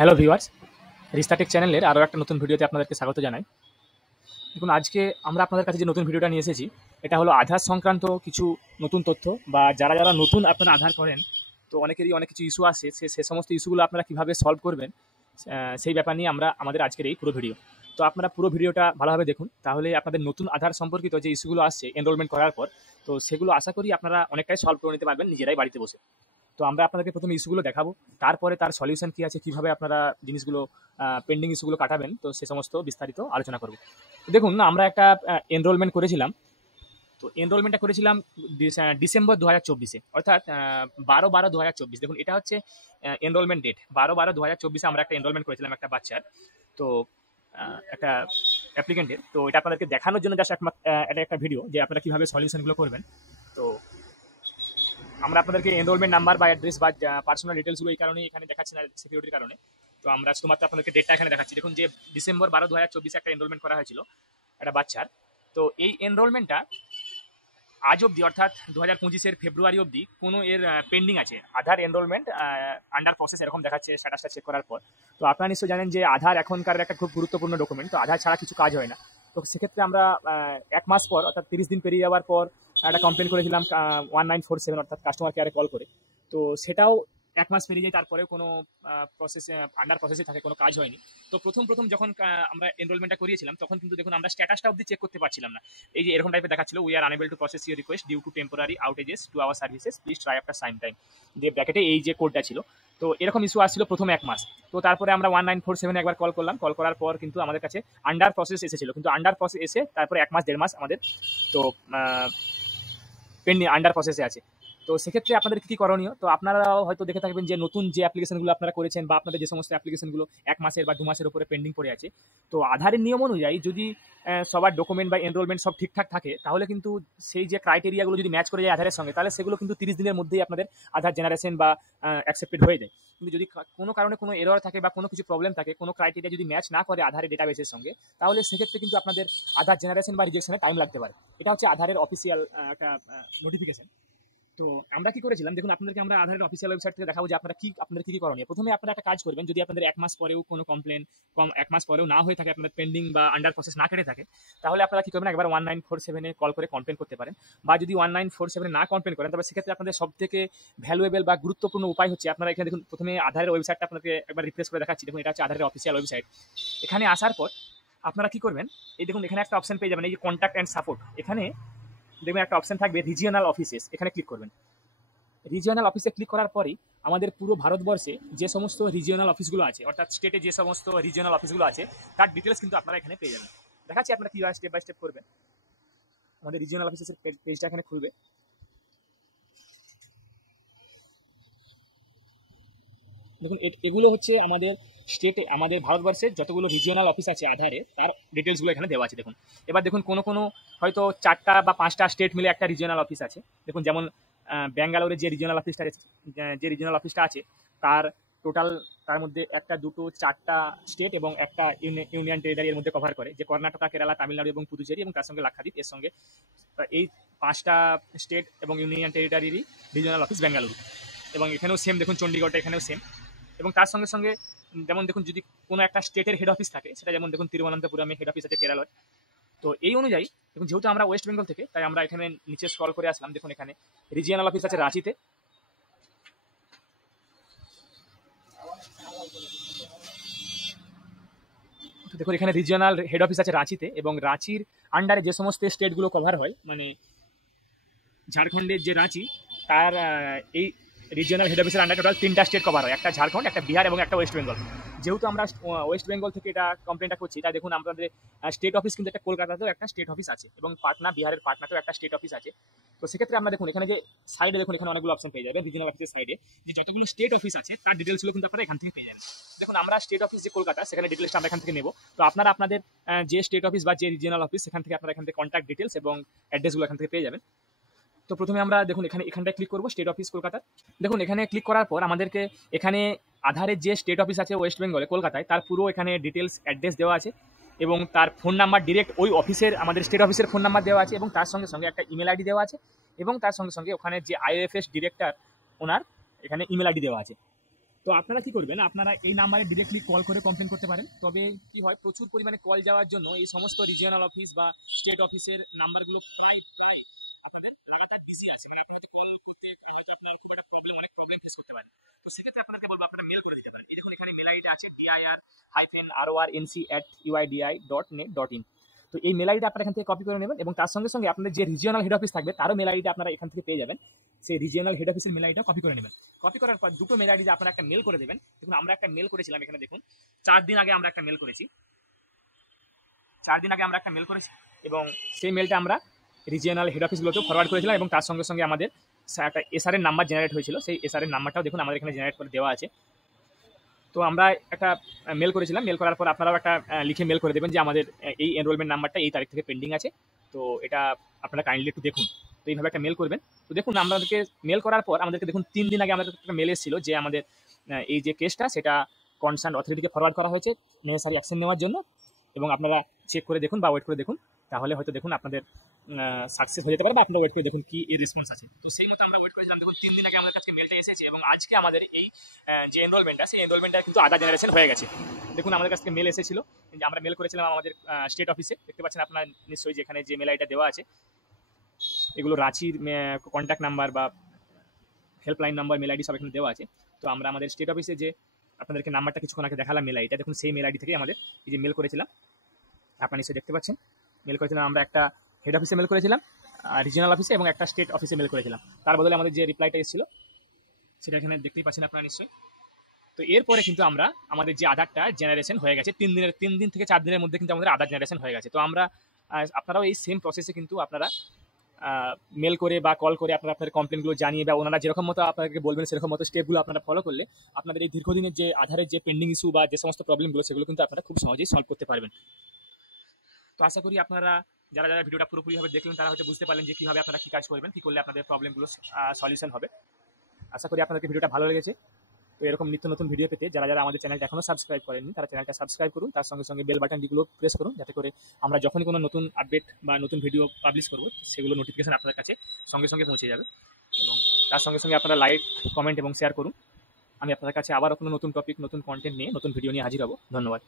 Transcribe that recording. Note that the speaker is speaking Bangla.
হ্যালো ভিউয়ার্স, রিস্তাটেক চ্যানেলের আরও একটা নতুন ভিডিওতে আপনাদেরকে স্বাগত জানাই। দেখুন, আজকে আমরা আপনাদের কাছে যে নতুন ভিডিওটা নিয়ে এসেছি, এটা হলো আধার সংক্রান্ত কিছু নতুন তথ্য, বা যারা যারা নতুন আপনারা আধার করেন, তো অনেকেরই অনেক কিছু ইস্যু আসে, সে সমস্ত ইস্যুগুলো আপনারা কীভাবে সলভ করবেন সেই ব্যাপার নিয়ে আমাদের আজকের এই পুরো ভিডিও। তো আপনারা পুরো ভিডিওটা ভালোভাবে দেখুন, তাহলে আপনাদের নতুন আধার সম্পর্কিত যে ইস্যুগুলো আসছে এনরোলমেন্ট করার পর, তো সেগুলো আশা করি আপনারা অনেকটাই সলভ করে নিতে পারবেন নিজেরাই বাড়িতে বসে। তো আমরা আপনাদেরকে প্রথমে ইস্যুগুলো দেখাবো, তারপরে তার সলিউশন কী আছে, কীভাবে আপনারা জিনিসগুলো পেন্ডিং ইস্যুগুলো কাটাবেন, তো সে সমস্ত বিস্তারিত আলোচনা করব। তো দেখুন, আমরা একটা এনরোলমেন্ট করেছিলাম। তো এনরোলমেন্টটা করেছিলাম ডিসেম্বর 2024-এ, অর্থাৎ 12/12/2024। দেখুন, এটা হচ্ছে এনরোলমেন্ট ডেট 12/12/2024-এ আমরা একটা এনরোলমেন্ট করেছিলাম একটা বাচ্চার, তো একটা অ্যাপ্লিকেন্টের। তো এটা আপনাদেরকে দেখানোর জন্য জাস্ট এটা একটা ভিডিও যে আপনারা কীভাবে সলিউশনগুলো করবেন। তো আমরা আপনাদেরকে এনরোলমেন্ট নাম্বার বা অ্যাড্রেস বা পার্সোনাল ডিটেলসগুলো এই কারণে এখানে দেখাচ্ছি না, সিকিউরিটির কারণে। তো আমরা শুধুমাত্র আপনাদেরকে ডেটটা এখানে দেখাচ্ছি। দেখুন, যে ডিসেম্বর 12/2024 একটা এনরোলমেন্ট করা হয়েছিল একটা বাচ্চার। তো এই এনরোলমেন্টটা আজ অবধি, অর্থাৎ 2025-এর ফেব্রুয়ারি অবধি কোনো এর পেন্ডিং আছে আধার এনরোলমেন্ট আন্ডার প্রসেস, এরকম দেখাচ্ছে স্ট্যাটাসটা চেক করার পর। তো আপনারা নিশ্চয়ই জানেন যে আধার এখনকার একটা খুব গুরুত্বপূর্ণ ডকুমেন্ট, তো আধার ছাড়া কিছু কাজ হয় না। তো সেক্ষেত্রে আমরা 1 মাস পর, অর্থাৎ 30 দিন পেরিয়ে যাওয়ার পর একটা কমপ্লেন করেছিলাম 1947, অর্থাৎ কাস্টমার কেয়ারে কল করে। তো সেটাও 1 মাস পেরিয়ে যায়, তারপরেও কোনো প্রসেস আন্ডার প্রসেসে থাকে, কোনো কাজ হয়নি। তো প্রথম যখন আমরা এনরোলমেন্টটা করিয়েছিলাম, তখন কিন্তু দেখুন আমরা স্ট্যাটাসটা অবধি চেক করতে পারছিলাম না। এই যে এরকম টাইপের দেখাচ্ছিল, we are unable to process your request due to temporary outages to our services, please try after sign time, দিয়ে ব্র্যাকেটে এই যে কোডটা ছিল। তো এরকম ইস্যু আসছিল প্রথম 1 মাস। তো তারপরে আমরা 1947 একবার কল করলাম, কল করার পর কিন্তু আমাদের কাছে আন্ডার প্রসেস এসেছিল, কিন্তু আন্ডার প্রসেস এসে তারপরে 1 মাস 1.5 মাস আমাদের তো পেন্ডিং আন্ডার প্রসেসে আছে। তো সেক্ষেত্রে আপনাদের কী করণীয়, তো আপনারাও হয়তো দেখে থাকবেন যে নতুন যে অ্যাপ্লিকেশনগুলো আপনারা করেছেন, বা আপনাদের যে সমস্ত অ্যাপ্লিকেশনগুলো 1 মাসের বা 2 মাসের উপরে পেন্ডিং পড়ে আছে, তো আধারের নিয়ম অনুযায়ী যদি সবার ডকুমেন্ট বা এনরোলমেন্ট সব ঠিকঠাক থাকে, তাহলে কিন্তু সেই যে ক্রাইটেরিয়াগুলো যদি ম্যাচ করে যায় আধারের সঙ্গে, তাহলে সেগুলো কিন্তু 30 দিনের মধ্যেই আপনাদের আধার জেনারেশন বা অ্যাকসেপ্টেড হয়ে যায়। কিন্তু যদি কোনো কারণে কোনো এরর থাকে বা কোনো কিছু প্রবলেম থাকে, কোনো ক্রাইটেরিয়া যদি ম্যাচ না করে আধারের ডেটাবেসের সঙ্গে, তাহলে সেক্ষেত্রে কিন্তু আপনাদের আধার জেনারেশন বা রিজেকশনে টাইম লাগতে পারে। এটা হচ্ছে আধারের অফিসিয়াল একটা নোটিফিকেশন। তো আমরা কি করেছিলাম, দেখুন আপনাদেরকে আমরা আধারের অফিসিয়াল ওয়েবসাইট থেকে দেখাবো যে আপনাদের কি করণীয়। প্রথমে আপনারা একটা কাজ করবেন, যদি আপনাদের 1 মাস পরেও কোনো কমপ্লেন 1 মাস পরেও না হয়ে থাকে, আপনাদের পেন্ডিং বা আন্ডার প্রসেস না কেটে থাকে, তাহলে আপনারা কি করবেন, একবার 1947-এ কল করে কমপ্লেন করতে পারেন। বা যদি 1947-এ না কমপ্লেন করেন, তবে সেক্ষেত্রে আপনাদের সব থেকে ভ্যালুয়েবল বা গুরুত্বপূর্ণ উপায় হচ্ছে, আপনারা এখানে দেখুন প্রথমে আধারের ওয়েবসাইটটা আপনাকে একবার রিফ্রেশ করে দেখাচ্ছি। দেখুন, এটা হচ্ছে আধারের অফিসিয়াল ওয়েবসাইট। এখানে আসার পর আপনারা কি করবেন, এই দেখুন এখানে একটা অপশন পেয়ে যাবেন, এই যে কন্ট্যাক্ট অ্যান্ড সাপোর্ট। এখানে দেখবেন একটা অপশন থাকবে রিজিওনাল অফিসেস, এখানে ক্লিক করবেন। রিজিওনাল অফিসে ক্লিক করার পরই আমাদের পুরো ভারতবর্ষে যে সমস্ত রিজিওনাল অফিসগুলো আছে, অর্থাৎ স্টেটে যে সমস্ত রিজিওনাল অফিসগুলো আছে, তার ডিটেলস কিন্তু আপনারা এখানে পেয়ে যাবেন। দেখাচ্ছি আপনারা কীভাবে স্টেপ বাই স্টেপ করবেন। আমাদের রিজিওনাল অফিসের পেজটা এখানে খুলবে। দেখুন, এগুলো হচ্ছে আমাদের স্টেটে, আমাদের ভারতবর্ষের যতগুলো রিজিওনাল অফিস আছে আধারে, তার ডিটেলসগুলো এখানে দেওয়া আছে। দেখুন, এবার দেখুন কোনো হয়তো 4টা বা 5টা স্টেট মিলে একটা রিজিওনাল অফিস আছে। দেখুন, যেমন ব্যাঙ্গালোরের যে রিজিওনাল অফিসটা আছে, তার টোটাল তার মধ্যে 1, 2, 4টা স্টেট এবং একটা ইউনিয়ন টেরিটরি এর মধ্যে কভার করে, যে কর্ণাটক, কেরালা, তামিলনাড়ু এবং পুদুচেরি, এবং তার সঙ্গে লাক্ষাদ্বীপ এর সঙ্গে। এই 5টা স্টেট এবং ইউনিয়ন টেরিটরিরই রিজিওনাল অফিস বেঙ্গালুরু। এবং এখানেও সেম, দেখুন চণ্ডীগড়টা এখানেও সেম। এবং তার সঙ্গে সঙ্গে যেমন দেখুন, যদি কোনো একটা স্টেটের হেড অফিস থাকে, সেটা যেমন দেখুন তিরুবনন্তপুরমে হেড অফিস আছে কেরালার। তো এই অনুযায়ী দেখুন, যেহেতু আমরা ওয়েস্ট বেঙ্গল থেকে, তাই আমরা এখানে নিচে স্ক্রল করে আসলাম। দেখুন, এখানে রিজিওনাল অফিস আছে রাঁচিতে। দেখুন, এখানে রিজিওনাল হেড অফিস আছে রাঁচিতে, এবং রাঁচির আন্ডারে যে সমস্ত স্টেটগুলো কভার হয়, মানে ঝাড়খণ্ডের যে রাঁচি, তার এই রিজিওনাল হেড অফিসের আন্ডারে টোটাল 3টা স্টেট কভার হয়, একটা ঝাড়খণ্ড, একটা বিহার এবং একটা ওয়েস্ট বেঙ্গল। যেহেতু আমরা ওয়েস্ট বেঙ্গল থেকে এটা কমপ্লেনটা করছি, তাই দেখুন আমাদের স্টেট অফিস কিন্তু একটা কলকাতাতেও একটা স্টেট অফিস আছে, এবং বিহারের পাটনাতেও একটা স্টেট অফিস আছে। তো সেক্ষেত্রে আমরা দেখুন এখানে যে সাইডে, দেখুন এখানে অনেকগুলো অপশন পেয়ে যাবেন রিজিওনাল অফিসের সাইডে, যে যতগুলো স্টেট অফিস আছে তার ডিটেলসগুলো কিন্তু আপনারা এখান থেকে পেয়ে যাবেন। দেখুন, আমরা স্টেট অফিস যে কলকাতা, সেখানে ডিটেলসটা আমরা এখান থেকে নেব। তো আপনারা আপনাদের যে স্টেট অফিস বা যে রিজিওনাল অফিস, সেখান থেকে আপনারা এখান থেকে কন্ট্যাক্ট ডিটেলস এবং অ্যাড্রেসগুলো এখান থেকে পেয়ে যাবেন। তো প্রথমে আমরা দেখুন এখানটায় ক্লিক করবো, স্টেট অফিস কলকাতা। দেখুন, এখানে ক্লিক করার পর আমাদেরকে এখানে আধারের যে স্টেট অফিস আছে ওয়েস্ট বেঙ্গলে কলকাতায়, তার পুরো এখানে ডিটেলস অ্যাড্রেস দেওয়া আছে, এবং তার ফোন নাম্বার ডিরেক্ট ওই অফিসের, আমাদের স্টেট অফিসের ফোন নাম্বার দেওয়া আছে, এবং তার সঙ্গে সঙ্গে একটা ইমেল আইডি দেওয়া আছে, এবং তার সঙ্গে সঙ্গে ওখানে যে IFS ডিরেক্টর, ওনার এখানে ইমেল আইডি দেওয়া আছে। তো তো আপনারা কি করবেন, আপনারা এই নাম্বারে ডিরেক্টলি কল করে কমপ্লেন করতে পারেন। তবে কি হয়, প্রচুর পরিমাণে কল যাওয়ার জন্য এই সমস্ত রিজিওনাল অফিস বা স্টেট অফিসের নাম্বারগুলো প্রায় আপনাদের লাগাতার বিজি আছে, মানে আপনি হয়তো কল করতে হয়তো আপনি একটা অনেক প্রবলেম ফেস করতে পারেন। তো সেক্ষেত্রে আপনাদেরকে বলবো আপনারা মেল করে দিতে পারেন। এই দেখুন এখানে মেল আইডিটা আছে dir-rornc@uidi.net.in। তো এই মেল আইডিটা আপনারা এখান থেকে কপি করে নেবেন এবং তার সঙ্গে সঙ্গে আপনাদের যে রিজিওনাল হেড অফিস থাকবে তারও মেল আইডিটা আপনারা এখান থেকে পেয়ে যাবেন। সেই রিজিওনাল হেড অফিসের মেল আইডিটা কপি করে নেবেন। কপি করার পর দুটো মেল আইডি আপনারা একটা মেল করে দেবেন। দেখুন আমরা একটা মেল করেছিলাম, এখানে দেখুন 4 দিন আগে আমরা একটা মেল করেছি, 4 দিন আগে আমরা একটা মেল করেছি এবং সেই মেলটা আমরা রিজিওনাল হেড অফিসগুলোতেও ফরওয়ার্ড করেছিলাম এবং তার সঙ্গে সঙ্গে আমাদের একটা এসআর এর নাম্বার জেনারেট হয়েছিল। সেই এসআর এর নাম্বারটাও দেখুন আমাদের এখানে জেনারেট করে দেওয়া আছে। তো আমরা একটা মেল করেছিলাম, মেল করার পর আপনারাও একটা লিখে মেল করে দেবেন যে আমাদের এই এনরোলমেন্ট নাম্বারটা এই তারিখ থেকে পেন্ডিং আছে, তো এটা আপনারা কাইন্ডলি একটু দেখুন। তো এইভাবে একটা মেল করবেন। তো দেখুন আমাদেরকে মেল করার পর আমাদেরকে দেখুন 3 দিন আগে আমাদের একটা মেল এসেছিল যে আমাদের এই যে কেসটা সেটা কনসার্ন অথরিটিকে ফরওয়ার্ড করা হয়েছে নেসেসারি অ্যাকশন নেওয়ার জন্য, এবং আপনারা চেক করে দেখুন বা ওয়েট করে দেখুন, তাহলে হয়তো দেখুন আপনাদের সাকসেস হয়ে যেতে পারে, বা আপনারা ওয়েট করে দেখুন কি এর রেসপন্স আছে। তো সেই মতো আমরা ওয়েট করেছিলাম। দেখুন 3 দিন আগে আমাদের কাছে মেলটা এসেছে এবং আজকে আমাদের এই যে এনরোলমেন্টটা সেই এনরোলমেন্টটা কিন্তু আধার জেনারেশন হয়ে গেছে। দেখুন আমাদের কাছ থেকে মেল এসেছিল যে আমরা মেল করেছিলাম আমাদের স্টেট অফিসে, দেখতে পাচ্ছেন আপনারা নিশ্চয়ই যেখানে যে মেল আইডিটা দেওয়া আছে, এগুলো রাঁচির কন্ট্যাক্ট নাম্বার বা হেল্পলাইন নাম্বার মেল আইডি সব এখানে দেওয়া আছে। তো আমরা আমাদের স্টেট অফিসে যে আপনাদেরকে নাম্বারটা কিছুক্ষণ আগে দেখালাম মেল আইডিটা, দেখুন সেই মেল আইডি থেকে আমাদের এই যে মেল করেছিলাম আপনারা নিশ্চয়ই দেখতে পাচ্ছেন। মেল করেছিলাম আমরা একটা হেড অফিসে মেল করেছিলাম, রিজিওনাল অফিসে, এবং একটা স্টেট অফিসে মেল করেছিলাম। তার বদলে আমাদের যে রিপ্লাইটা এসেছিল সেটা এখানে দেখতেই পাচ্ছেন আপনারা নিশ্চয়ই। তো এরপরে কিন্তু আমরা আমাদের যে আধারটা জেনারেশন হয়ে গেছে 3 দিন থেকে 4 দিনের মধ্যে কিন্তু আমাদের আধার জেনারেশন হয়ে গেছে। তো আমরা আপনারাও এই সেম প্রসেসে কিন্তু আপনারা মেল করে বা কল করে আপনারা আপনাদের কমপ্লেনগুলো জানিয়ে বা ওনারা যেরকম মতো আপনাদেরকে বলবেন সেরকম মতো স্টেপগুলো আপনারা ফলো করলে আপনাদের এই দীর্ঘদিনের যে আধারের যে পেন্ডিং ইস্যু বা যে সমস্ত প্রবলেমগুলো সেগুলো কিন্তু আপনারা খুব সহজেই সলভ করতে পারবেন। তো আশা করি আপনারা যারা যারা ভিডিওটা পুরোপুরিভাবে দেখলেন তারা হয়তো বুঝতে পারলেন যে কীভাবে আপনারা কী কাজ করবেন, কী করলে আপনাদের প্রবলেমগুলো সলিউশন হবে। আশা করি আপনাদেরকে ভিডিওটা ভালো লেগেছে। তো এরকম নিত্য নতুন ভিডিও পেতে যারা যারা আমাদের চ্যানেলটা এখনো সাবস্ক্রাইব করেননি তারা চ্যানেলটা সাবস্ক্রাইব করুন, তার সঙ্গে সঙ্গে বেল বাটনটিগুলো প্রেস করুন, যাতে করে আমরা যখনই কোনো নতুন আপডেট বা নতুন ভিডিও পাবলিশ করব সেগুলো নোটিফিকেশন আপনাদের কাছে সঙ্গে সঙ্গে পৌঁছে যাবে। এবং তার সঙ্গে সঙ্গে আপনারা লাইক, কমেন্ট এবং শেয়ার করুন। আমি আপনাদের কাছে আবারও কোনো নতুন টপিক, নতুন কন্টেন্ট নিয়ে, নতুন ভিডিও নিয়ে হাজির হব। ধন্যবাদ।